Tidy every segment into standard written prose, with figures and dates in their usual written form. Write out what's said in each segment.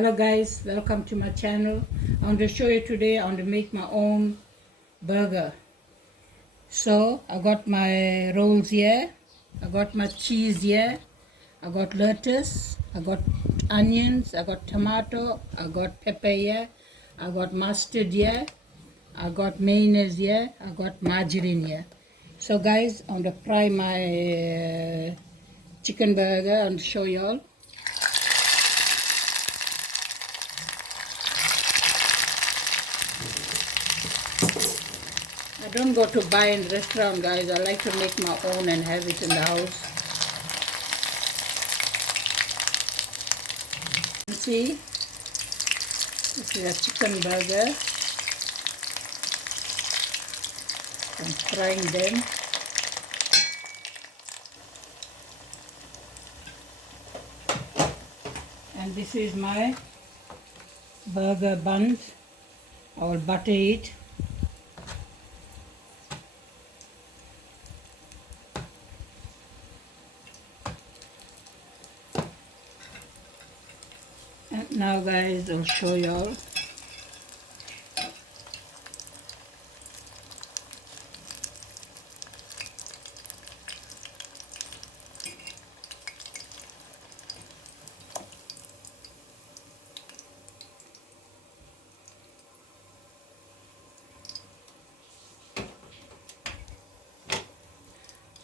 Hello guys, welcome to my channel. I want to show you today, I want to make my own burger. So I got my rolls here, I got my cheese here, I got lettuce, I got onions, I got tomato, I got pepper here, I got mustard here, I got mayonnaise here, I got margarine here. So guys, I want to fry my chicken burger and show you all. I don't go to buy in restaurant, guys. I like to make my own and have it in the house. You see, this is a chicken burger. I'm frying them. And this is my burger buns. I will butter it. And now guys, I'll show you all.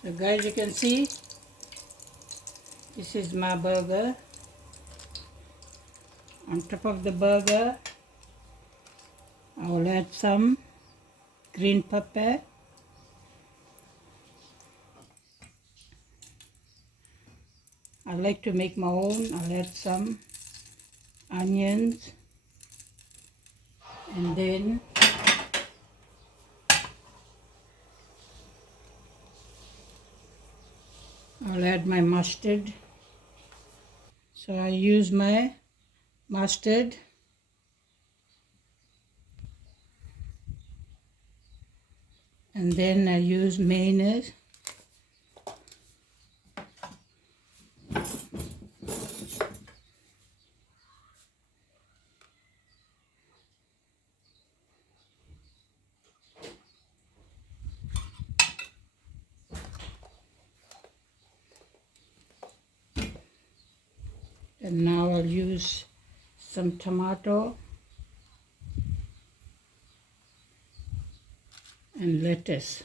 So guys, you can see, this is my burger. On top of the burger, I will add some green pepper. I like to make my own. I'll add some onions, and then I'll add my mustard. So I use my mustard, and then I use mayonnaise. And now I'll use some tomato and lettuce.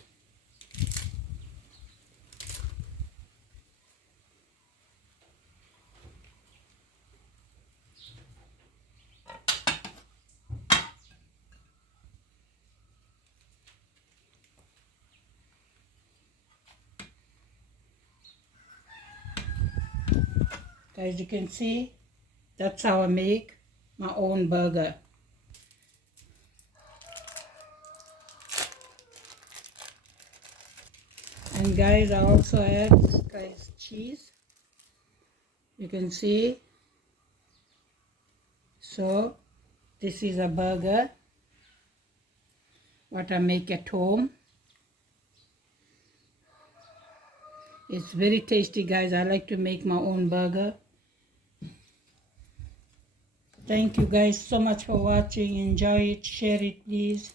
As you can see, that's how I make my own burger. And guys, I also add cheese. You can see. So this is a burger what I make at home. It's very tasty, guys. I like to make my own burger. Thank you guys so much for watching. Enjoy it, share it please.